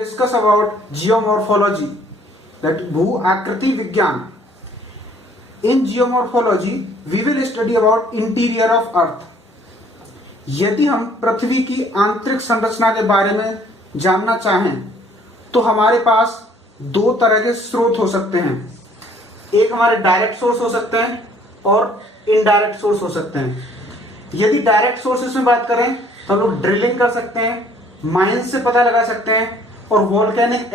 Discuss about geomorphology, that भू आकृति विज्ञान. In geomorphology we will study about interior of earth. यदि हम पृथ्वी की आंतरिक संरचना के बारे में जानना चाहें तो हमारे पास दो तरह के स्रोत हो सकते हैं. एक हमारे डायरेक्ट सोर्स हो सकते हैं और इनडायरेक्ट सोर्स हो सकते हैं. यदि डायरेक्ट सोर्सेस में बात करें तो हम लोग ड्रिलिंग कर सकते हैं, माइंस से पता लगा सकते हैं, और वॉल्केनिक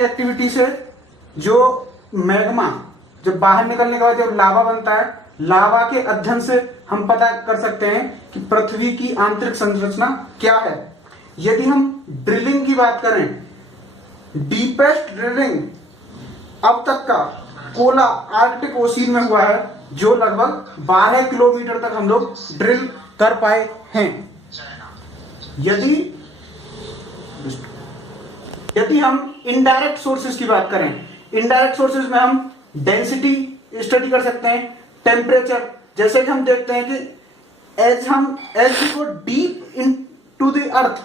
एक्टिविटी से जो मैग्मा जब बाहर निकलने के बाद जब लावा बनता है, लावा के अध्ययन से हम पता कर सकते हैं कि पृथ्वी की आंतरिक संरचना क्या है. यदि हम ड्रिलिंग की बात करें, डीपेस्ट ड्रिलिंग अब तक का कोला आर्कटिक ओशियन में हुआ है, जो लगभग 12 किलोमीटर तक हम लोग ड्रिल कर पाए हैं. यदि हम इनडायरेक्ट सोर्सेज की बात करें, इनडायरेक्ट सोर्सेज में हम डेंसिटी स्टडी कर सकते हैं, टेम्परेचर. जैसे कि हम देखते हैं कि as we go deep into the earth,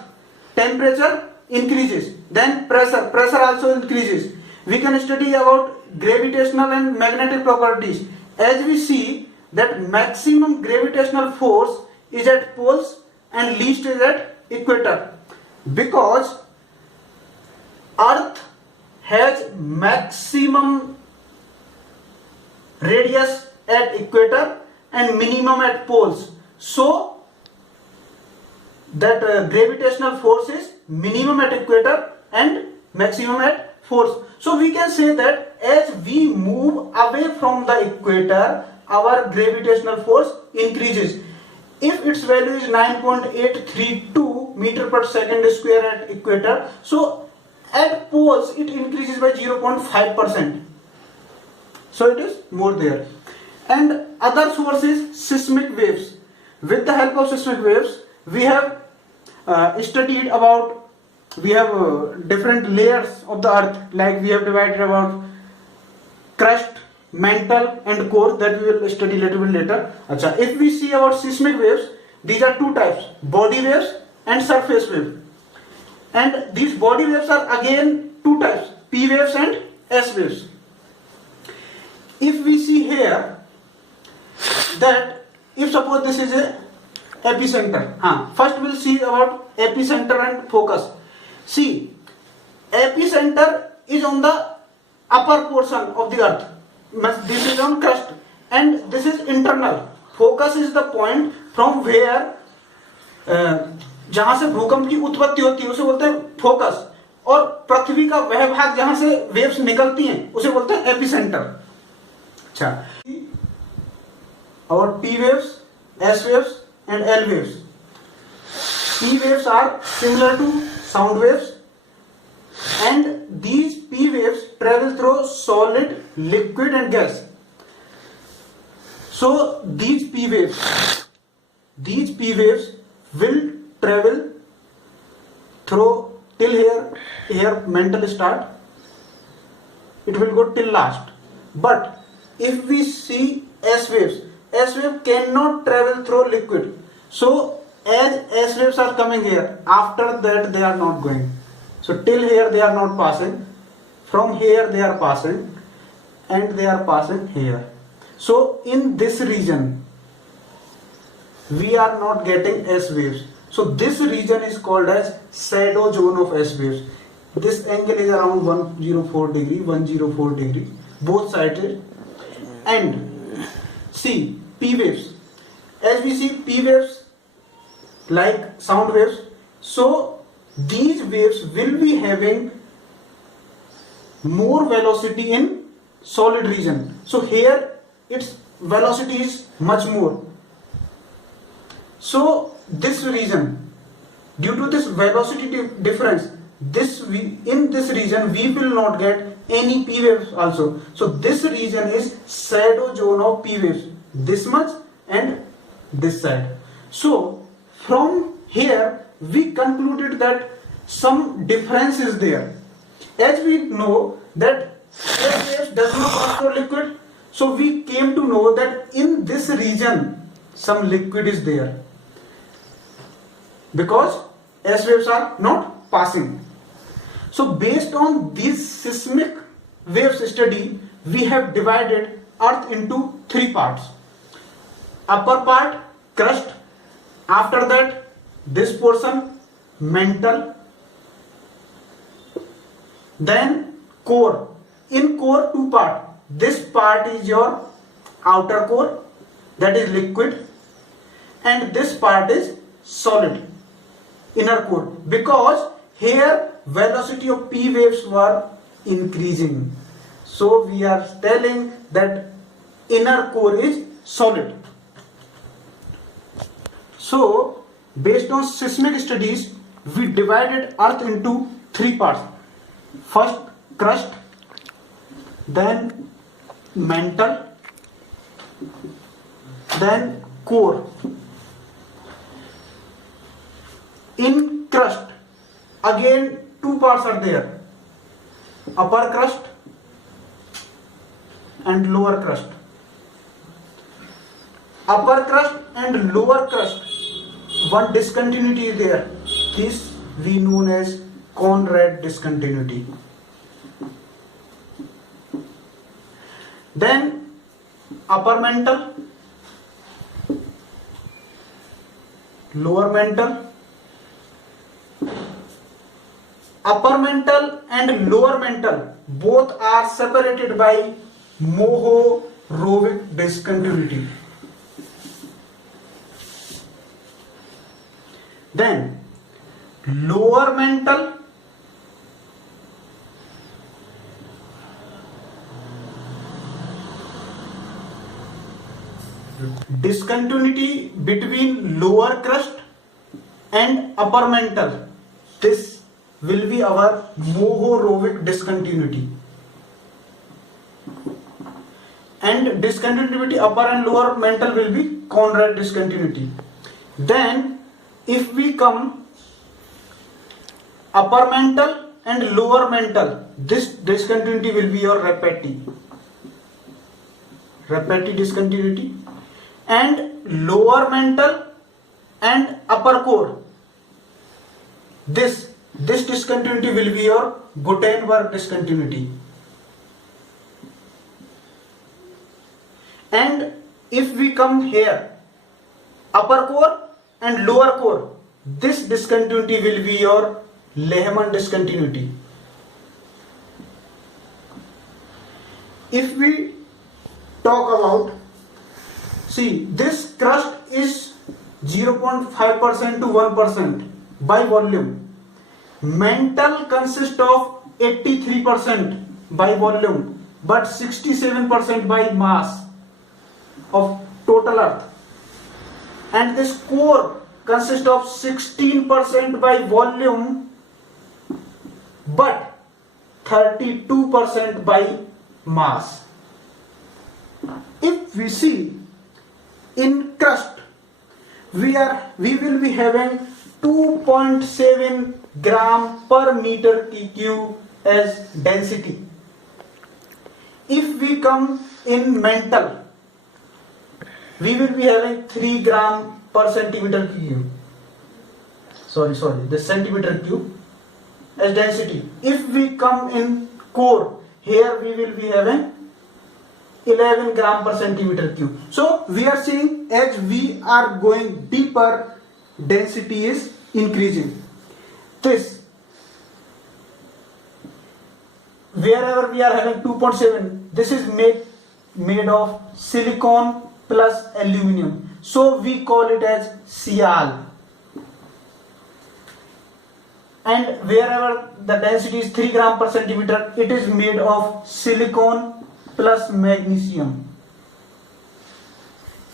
temperature increases, then pressure also increases. We can study about gravitational and magnetic properties. As we see that maximum gravitational force is at poles and least is at equator, because earth has maximum radius at equator and minimum at poles, so that gravitational force is minimum at equator and maximum at poles. So we can say that as we move away from the equator, our gravitational force increases. If its value is 9.832 meter per second square at equator, so at poles it increases by 0.5%. So it is more there. And other source is seismic waves. With the help of seismic waves, we have studied about, we have different layers of the earth, like we have divided about crust, mantle and core, that we will study little bit later. Acha, if we see about seismic waves, these are two types, body waves and surface wave. And these body waves are again two types, P waves and S waves. If we see here that if suppose this is a epicenter, first we'll see about epicenter and focus. See, epicenter is on the upper portion of the earth, this is on crust, and this is internal. Focus is the point from where जहां से भूकंप की उत्पत्ति होती है उसे बोलते हैं फोकस, और पृथ्वी का वह भाग जहां से वेव्स निकलती हैं उसे बोलते हैं एपिसेंटर. अच्छा, और P waves, S waves and L waves. P waves are similar to sound waves, and these P waves travel through solid, liquid and gas. So these P waves will travel through till here mental start, it will go till last. But if we see S wave cannot travel through liquid. So as S waves are coming here, after that they are not going. So till here they are not passing, from here they are passing, and they are passing here. So in this region we are not getting S waves. So this region is called as shadow zone of S waves. This angle is around 104 degree, both sides. And see, P waves, as we see P waves like sound waves, so these waves will be having more velocity in solid region. So here its velocity is much more. So this region, due to this velocity difference, in this region we will not get any P waves also. So this region is shadow zone of P waves, this much and this side. So from here we concluded that some difference is there. As we know that air waves does not pass through liquid, so we came to know that in this region some liquid is there, because S waves are not passing. So based on this seismic waves study, we have divided Earth into three parts. Upper part, crust. After that, this portion, mantle. Then core. In core, two parts. This part is your outer core, that is liquid, and this part is solid, inner core, because here velocity of P waves were increasing. So we are telling that inner core is solid. So based on seismic studies, we divided Earth into three parts. First crust, then mantle, then core. In crust, again two parts are there, upper crust and lower crust. Upper crust and lower crust, one discontinuity is there. This we known as Conrad discontinuity. Then upper mantle, lower mantle. Upper mantle and lower mantle both are separated by Mohorovicic discontinuity. Then lower mantle discontinuity between lower crust and upper mantle. This will be our Mohorovicic discontinuity. And discontinuity upper and lower mantle will be Conrad discontinuity. Then if we come upper mantle and lower mantle, this discontinuity will be your Rapeti discontinuity. And lower mantle and upper core, this discontinuity will be your Gutenberg discontinuity. And if we come here, upper core and lower core, this discontinuity will be your Lehman discontinuity. If we talk about, see, this crust is 0.5% to 1% by volume. Mantle consists of 83% by volume but 67% by mass of total Earth. And this core consists of 16% by volume but 32% by mass. If we see in crust, we will be having 2.7 gram per meter cube as density. If we come in mantle, we will be having 3 gram per centimeter cube. Sorry, the centimeter cube as density. If we come in core, here we will be having 11 gram per centimeter cube. So we are seeing as we are going deeper, density is increasing. This, wherever we are having 2.7, this is made of silicon plus aluminum. So we call it as Sial. And wherever the density is 3 gram per centimeter, it is made of silicon plus magnesium.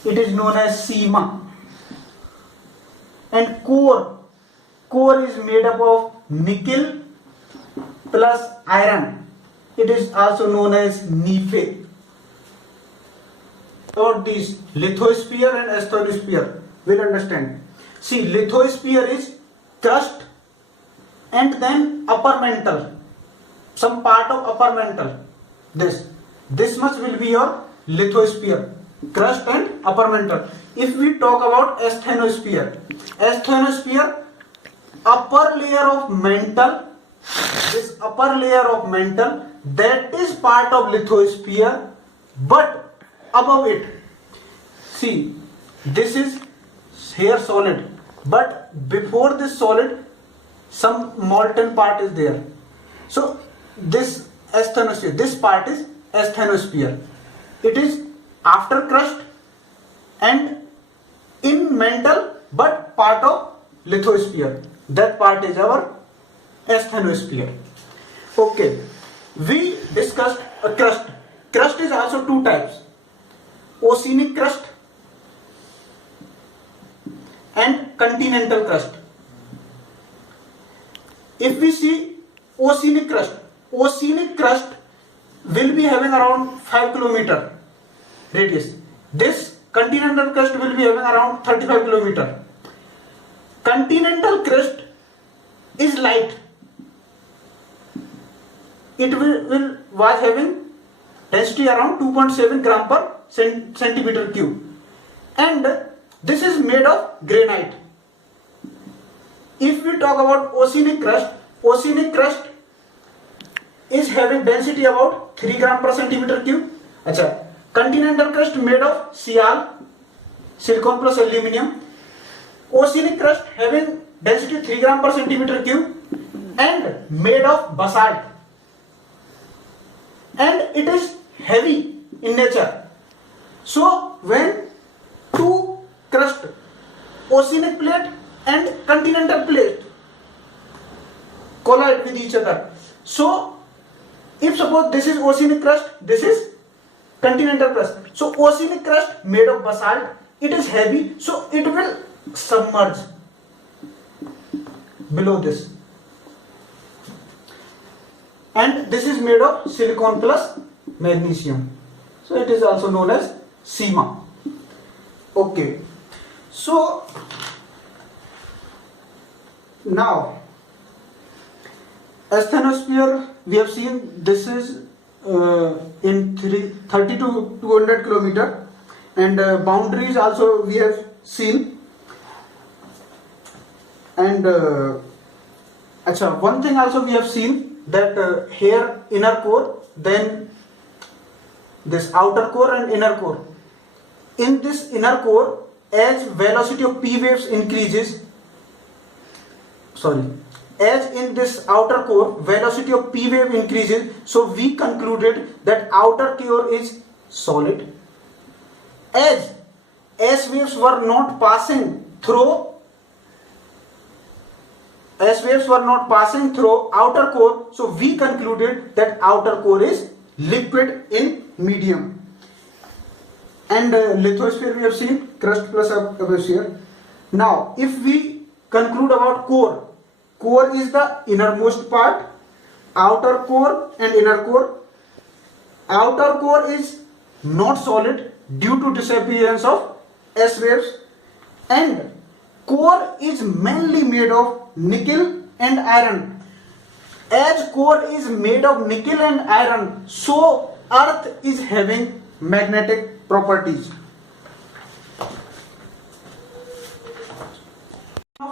It is known as SEMA. And core is made up of nickel plus iron. It is also known as Nife. Or these lithosphere and asthenosphere, will understand. See, lithosphere is crust and then upper mantle, some part of upper mantle. This much will be your lithosphere, crust and upper mantle. If we talk about asthenosphere, upper layer of mantle this upper layer of mantle that is part of lithosphere, but above it, see, this is here solid, but before this solid some molten part is there. So this asthenosphere, this part is asthenosphere. It is after crust and in mantle but part of lithosphere. That part is our asthenosphere. Okay, we discussed a crust. Crust is also two types: oceanic crust and continental crust. If we see oceanic crust will be having around 5 kilometer radius. This continental crust will be having around 35 kilometer. Continental crust is light. It was having density around 2.7 gram per centimeter cube, and this is made of granite. If we talk about oceanic crust is having density about 3 gram per centimeter cube. अच्छा, continental crust made of Sial, silicon plus aluminium. Oceanic crust having density 3 gram per centimeter cube and made of basalt, and it is heavy in nature. So when two crust, oceanic plate and continental plate, collide with each other, so if suppose this is oceanic crust, this is continental crust. So oceanic crust made of basalt, it is heavy, so it will submerge below this, and this is made of silicon plus magnesium, so it is also known as SEMA. Okay, so now asthenosphere we have seen, this is in 30 to 200 kilometer, and boundaries also we have seen. And one thing also we have seen, that here inner core, then this outer core and inner core. In this inner core, as velocity of P waves increases, as in this outer core velocity of P wave increases, so we concluded that outer core is solid. As S waves were not passing through outer core, so we concluded that outer core is liquid in medium. And lithosphere we have seen, crust plus abosphere. Now if we conclude about core is the innermost part, outer core and inner core. Outer core is not solid due to disappearance of S waves, and core is mainly made of nickel and iron. As core is made of nickel and iron, so earth is having magnetic properties.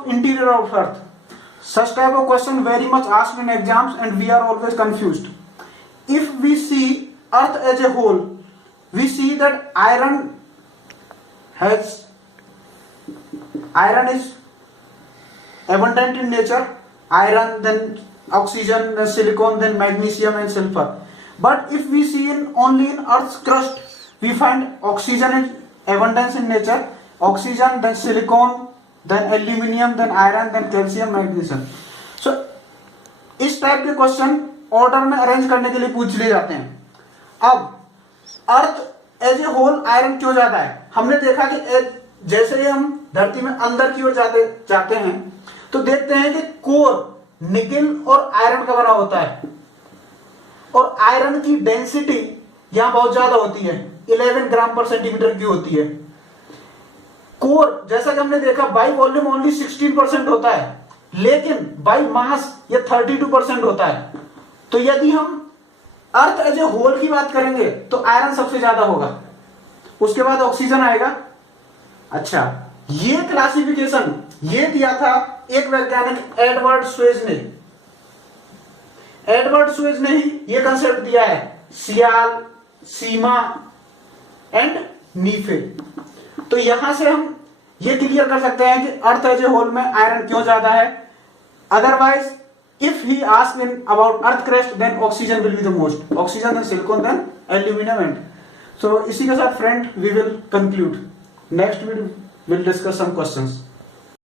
Interior of earth. Such type of question very much asked in exams, and we are always confused. If we see earth as a whole, we see that iron is abundant in nature. Iron, then oxygen, then silicon, then magnesium and sulfur. But if we see only in earth's crust, we find oxygen in abundance in nature. Oxygen, then silicon, then aluminium, then iron, then calcium, magnesium. So इस type के question order में arrange करने के लिए पूछ लिए जाते हैं. अब earth as a whole iron क्यों ज्यादा है? हमने देखा कि जैसे ही हम धरती में अंदर की ओर जाते हैं तो देखते हैं कि कोर निकेल और आयरन का बना होता है, और आयरन की डेंसिटी यहां बहुत ज्यादा होती है, 11 ग्राम पर सेंटीमीटर की होती है. कोर जैसा कि हमने देखा बाई वॉल्यूम ओनली 16% होता है, लेकिन बाई मास ये 32% होता है. तो यदि हम अर्थ एज ए होल की बात करेंगे तो आयरन सबसे ज्यादा होगा, उसके बाद ऑक्सीजन आएगा. अच्छा, ये क्लासिफिकेशन ये दिया था एक वैज्ञानिक एडवर्ड स्वेज ने. एडवर्ड सुएज ने ही ये कंसेप्ट दिया है, सियाल, सीमा एंड नीफे। तो यहां से हम ये क्लियर कर सकते हैं कि अर्थ एज ए होल में आयरन क्यों ज्यादा है। Otherwise if he asking about earth crust then oxygen will be the most, oxygen then silicon then aluminium and. So इसी के साथ friend we will conclude, next video will discuss some questions.